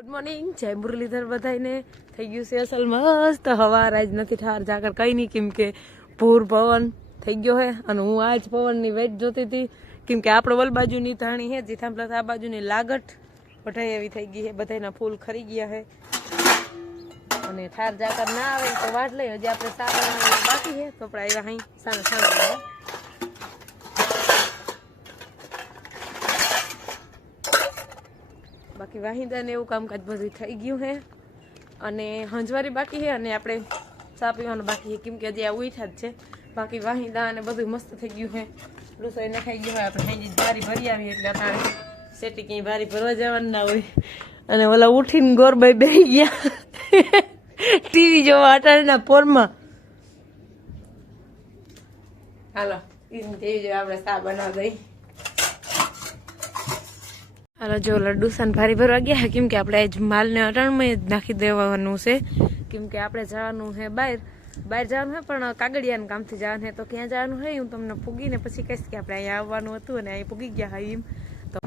Good morning, જય મુરલીધર બધાને. થઈ ગયું છે અસલ મસ્ત હવાર. આજ નથી ઠાર ઝાકર કઈ નહીં, કેમ કે ભૂર પવન થઈ ગયો હે અને હું આજ પવનની વેટ જોતી હતી, કેમ કે આપણે વલ બાજુની ધાણી હે જીથામ પ્લસ આ બાજુની લાગટ વઢાઈ એવી થઈ ગઈ છે. બધાના ફૂલ ખરી ગયા હે અને ઠાર ઝાકર ના આવે તો વાટ લઈ. હજી આપણે સારા બાકી છે તો આપણે આવ્યા અહીં સારા બાકી વાહિંદા ને એવું કામકાજ બધું થઈ ગયું હે અને હંજવારી બાકી છે અને આપણે ચા પીવાનું બાકી છે, કેમ કે હજી આ ઉઠા જ છે. બાકી વાહિંદા અને બધું મસ્ત થઈ ગયું છે. રસોઈ નખાઈ ગયું હોય. આપણે હાજી બારી ભરી આવી એટલે આપણે સેટી ક્યાંય બારી ભરવા જવાનું ના હોય. અને ઓલા ઉઠીને ગોરબાઈ બેસી ગયા ટીવી જોવા અટાણના પોરમાં. હાલો ટીવી જોવા આપણે ચા બનાવી દઈ. હાલો જો લડ્ડુ સાન ભારી ભરવા ગયા, કેમ કે આપણે આજ માલને અટાણમાં જ નાખી દેવાનું છે, કેમ કે આપણે જવાનું છે બહાર જવાનું છે, પણ કાગળિયાના કામથી જવાનું છે. તો ક્યાં જવાનું છે હું તમને પૂગીને પછી કહીશ કે આપણે અહીંયા આવવાનું હતું અને અહીં પૂગી ગયા હા એમ. તો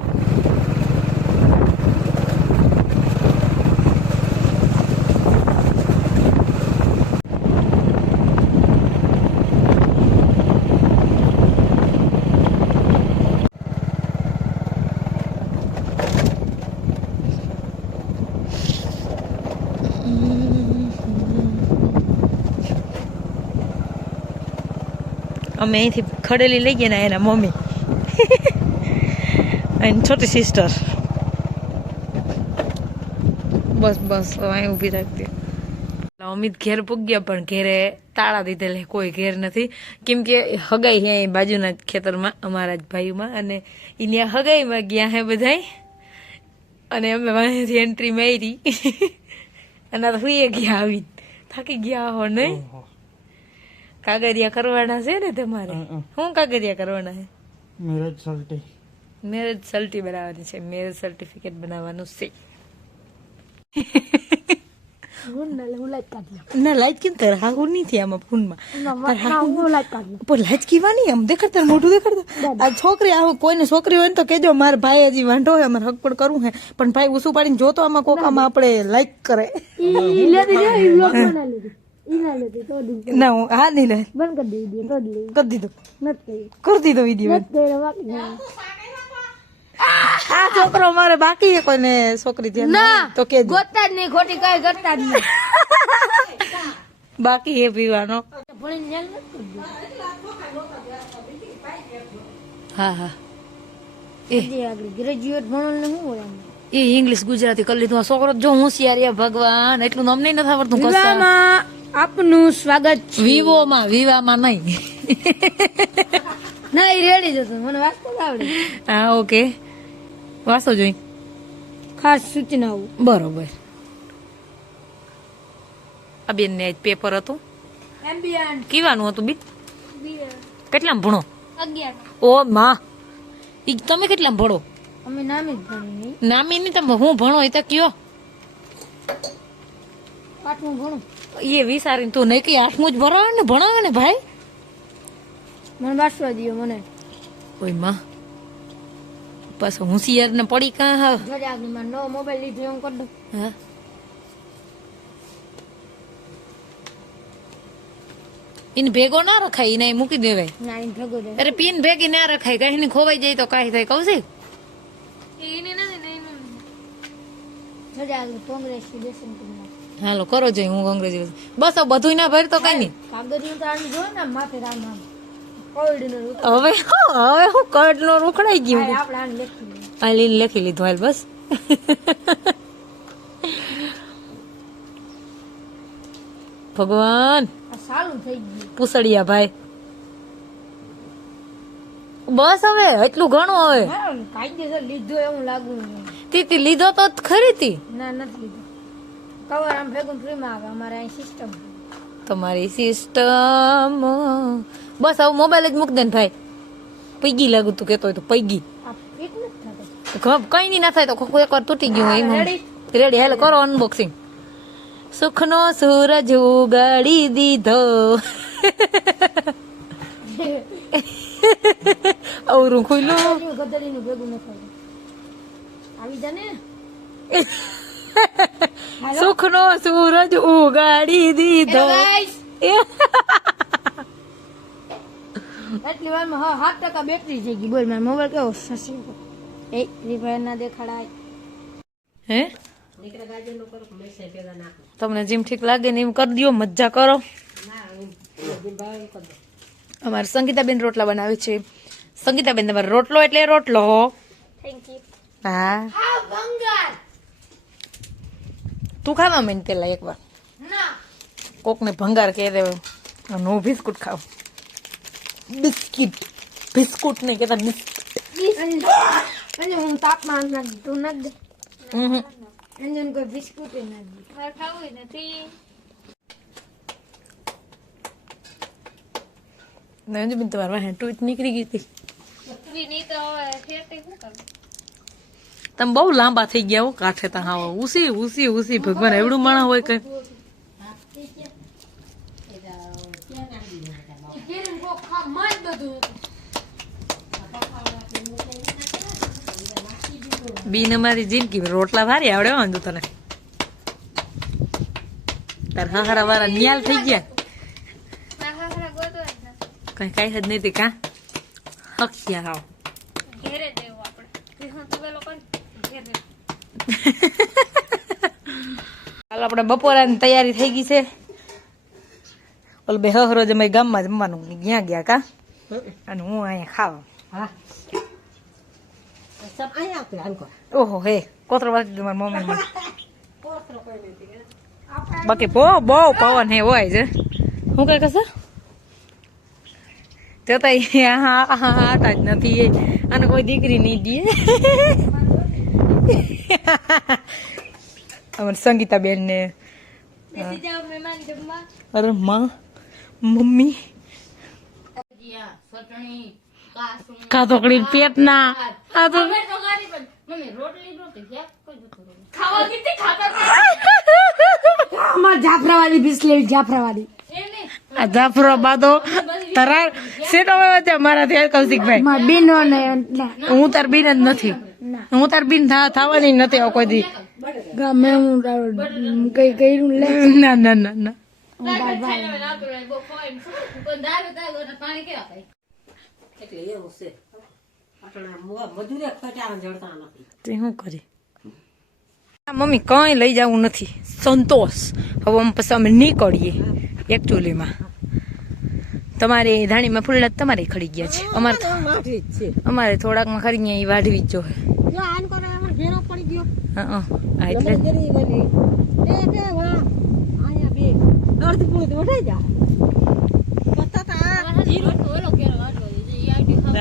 અમે અહીંથી ખડેલી લઈ ગયા ને એના મમ્મી અને છોટી સિસ્ટર. બસ બસ અહીં ઊભી રાખતી. અમિત ઘેર પૂગ્યા પણ ઘેરે તાળા દીધેલા, કોઈ ઘેર નથી, કેમ કે હગાઈ છે અહીં બાજુના જ ખેતરમાં અમારા જ ભાઈમાં, અને એને હગાઈમાં ગયા હે બધાય. અને અમે વાંથી એન્ટ્રી મારી અને હુઈએ ગયા આવીને થાકી ગયા હો નહીં. કાગળિયા કરવાના છે ને તમારે? શું કાગળિયા કરવાના છે? મેરેજ સલ્ટી બનાવવાની છે. મેરેજ સર્ટિફિકેટ બનાવવાનું છે. ના લાઈટ કેમ તારે હાગું નહીં થયા આમાં ફોનમાં? લાઈટ કીવાની આમ દેખાડતા મોઢું દેખાડતા. આ છોકરી આવું કોઈને છોકરી હોય ને તો કેજો, મારા ભાઈ હજી વાંઢો હોય, અમારે હક પણ કરવું હે, પણ ભાઈ ઉસું પાડીને જોતો આમાં કોકામાં આપણે લાઈક કરે. ના હું હા નહીં લે બંધ કરી દીધો વિડીયો. આ છોકરો મારે બાકી છે, કોઈને છોકરી ધ્યાન તો કે ગોતતા જ નહીં, ખોટી કઈ કરતા જ નહીં. બાકી હે પીવાનો. હા હા એ ગ્રેજ્યુએટ ભણવાનું શું હોય? એ ઇંગ્લિશ ગુજરાતી કરી લીધું. છોકરો જો હોશિયાર ભગવાન, એટલું નામ નહીં નથી આવડતું. આપનું સ્વાગત વિવામાં નહીં ના એ રેડી જતું મને વાંચતા આવડે. હા ઓકે વાંચો જોઈ ખાસ સૂચનાઓ. બરોબર. આ બેન ને પેપર હતું કીવાનું હતું. બી કેટલામ ભણો? 11. ઓ માં તમે કેટલામ ભણો? અમે નામી જ ભણી. નામી નહીં તમે હું ભણો એ તો કયો? 8મું ભણો. એ વિચારીને તું નહીં કઈ 8મું જ ભણાવે ને ભાઈ. મને વાંચવા દો મને. ઓય માં પાછો હોશિયાર ને પડી કાં હા ઘરે આગળ માં નો મોબાઈલ લીધો એમ કરી દો. હા ઇન ભેગો ના રખાય, એને મૂકી દેવાય. ના ઇન ભેગો દે. અરે પીન ભેગી ના રખાય, કઈ ને ખોવાઈ જાય તો કાઈ થાય. કહું છે એને નથી નહીં ઘરે આગળ કોંગ્રેચ્યુલેશન કરી. હાલો કરો જોઈ હું કોંગ્રેચ્યુલેશન. બસ બધું ના ભર તો કઈ નહીં. કાગળિયું તો આમ જો ને માથે રામ રામ. હવે હું કડ નો રોકડાઈ ગયું. આ લીન લખી લીધું. હાલ બસ ભગવાન પૂસડિયા ભાઈ. બસ હવે એટલું ઘણું. હવે કાયદેસર લીધો એવું લાગુ. તી લીધો તો ખરી તી? ના નથી લીધો. કવર આમ ભેગું ફ્રીમાં આવે અમારે અહીં સિસ્ટમ. તમારી સિસ્ટમ. બસ હવે મોબાઈલ જ મૂક દે ને ભાઈ. પૈગી લાગુ તું કેતો હોય તો પૈગી. કઈ નહીં ના થાય તો એકવાર તૂટી ગયું હોય. રેડી હાલો કરો અનબોક્સિંગ. સુખનો સૂરજ ઉગાડી દીધો. અવરું ખુલ્લું ગદડીનું ભેગું ન થાય. આવી જા ને સુખનો સૂરજ ઉગાડી દીધો. એટલી વારમાં 7% બેટરી થઈ ગઈ. બોલ મારો મોબાઈલ કેવો સસી એ રિપેર ના દેખાડાય. હે તમને જેમ ઠીક લાગે ને એમ કરી દો, મજા કરો. અમારે સંગીતાબેન રોટલા બનાવે છે. સંગીતાબેન તમારે રોટલો એટલે રોટલો. Thank you. હા તું ખાવા માંડ પેલા એકવાર. કોકને ભંગાર કહી દેવું અને હું બિસ્કુટ ખાવ. બિસ્કુટ નહીં કેતા બિસ્કુટ. અને હું તાપમાન નાખ તું નાખ દે. અંજન કોઈ બિસ્કુટ નાખ દે. મારે ખાવું નથી. અંજુબેન તમારે વાહે ટૂટ નીકળી ગઈ હતી. તમે બહુ લાંબા થઈ ગયા હો કાંઠે તા હા ઉસી ઉસી ઉસી ભગવાન એવડું માણા હોય કઈ. બીન અમારી જિંદગી રોટલા ભારી આવડે વાંધો તને. તાર હારા વાળા ન્યાલ થઈ ગયા કઈ કઈ જ નહીં કા હક્યા હાવ. હાલ આપણે બપોરાની તૈયારી થઈ ગઈ છે. ઓલ બે હહરો જમાઈ ગામમાં જમવાનું ત્યાં ગયા કા અને હું અહીંયા ખાવા. ઓહો હે કોતરો વાંચી દઉં મારી મમ્મી. બાકી બહુ બહુ પવન હે હોય છે. હું કઈ કશે તો આટા જ નથી અને કોઈ દીકરી નહીં દે. અમારે સંગીતાબેન ને અરે માં મમ્મી કાતોકડી પેટ ના જાફરાવાળી બીસ લેવી. જાફરાવાળી આ જાફરાબાદો તરાર સેટ હવે મારાથી કૌશિકભાઈ માર બીનો ને હું તાર બીન જ નથી. હું તાર બીન થવાની નથી આવ કોઈ દી. ગમે હું કઈ કર્યું લે. ના ના ના ના શું કરી મમ્મી કઈ લઈ જવું નથી. સંતોષ હવે પછી અમે નીકળીએ. એકચ્યુઅલીમાં તમારે ધાણીમાં ફૂલડા તમારે ખડી ગયા છે. અમારે થોડાકમાં ખરી ગયા એ વાઢવી જ જોઈએ.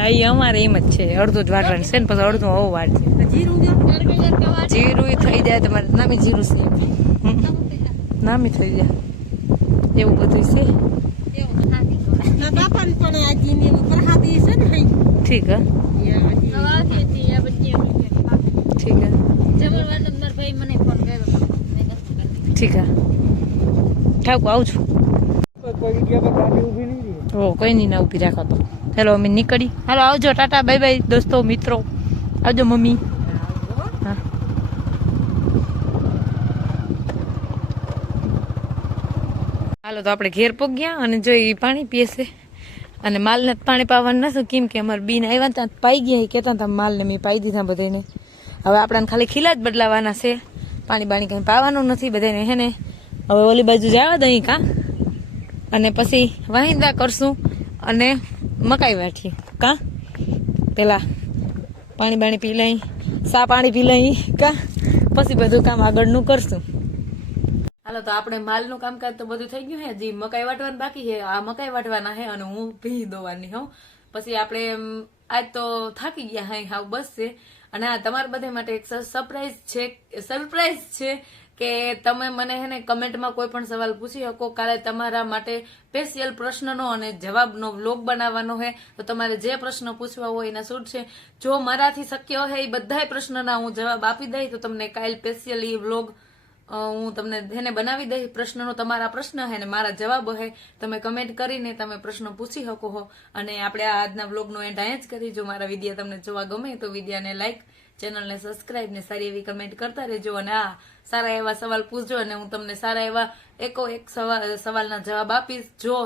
એટલે અમારે એમ જ છે. અડધું જ વાટવાનું છે ને પછી અડધું આવું વાટ છે. જીરું થઈ જાય તમારે નામી જીરું છે નામી થઈ જાય એવું બધું છે. ઠીક હે ઠીક હે ઠીક હે ઠાક આવું છું. ઓ કઈ નહીં ના ઉભી રાખો તો. હેલો અમે નીકળી. હાલો આવજો. ટાટા બાય બાય દોસ્તો મિત્રો. આવજો મમ્મી. હા હાલો તો આપણે ઘેર પગ્યા અને જો એ પાણી પીએ છે અને માલને પાણી પાવાનું નથી કેમ કે અમારે બીન આવ્યા ત્યાં પાઈ ગયા કહેતા હતા માલને મેં પાઈ દીધા બધાને. હવે આપણાને ખાલી ખીલા જ બદલાવાના છે. પાણી બાણી કંઈ પાવાનું નથી બધાને હે ને. હવે ઓલી બાજુ જવા દઈ કા અને પછી વાહિંદા કરશું અને મકાઈ વાટીએ કા. પેલા પાણી બાણી પી લઈ સા પાણી પી લઈ કા પછી બધું કામ આગળનું કરશું. હાલો તો આપણે માલનું કામકાજ તો બધું થઈ ગયું હે. હજી મકાઈ વાટવાનું બાકી છે. આ મકાઈ વાટવાના હે અને હું ભી દોવાની હોઉં. પછી આપણે આજ તો થાકી ગયા હે હાવ બસ છે. અને આ તમારા બધા માટે એક સરપ્રાઈઝ છે કે તમે મને હે ને કમેન્ટમાં કોઈ પણ સવાલ પૂછી શકો. કાલે તમારા માટે સ્પેશિયલ પ્રશ્નનો અને જવાબનો વ્લોગ બનાવવાનો છે. તો તમારે જે પ્રશ્ન પૂછવા હોય એના શૂટ છે. જો મારાથી શક્ય હોય એ બધા પ્રશ્નના હું જવાબ આપી દઈ તો તમને કાલે સ્પેશિયલ એ વ્લોગ હું તમને એને બનાવી દઈ. પ્રશ્નનો તમારા પ્રશ્ન હે ને મારા જવાબ હે. તમે કમેન્ટ કરીને તમે પ્રશ્નો પૂછી શકો હો. અને આપણે આજના વ્લોગનો એન્ડ અહીંયા જ કરી. જો મારા વિડીયો તમને જોવા ગમે તો વિડીયોને લાઈક ચેનલને સબસ્ક્રાઇબ ને સારી એવી કમેન્ટ કરતા રહેજો અને આ સારા એવા સવાલ પૂછજો અને હું તમને સારા એવા એક સવાલના જવાબ આપીશ. જો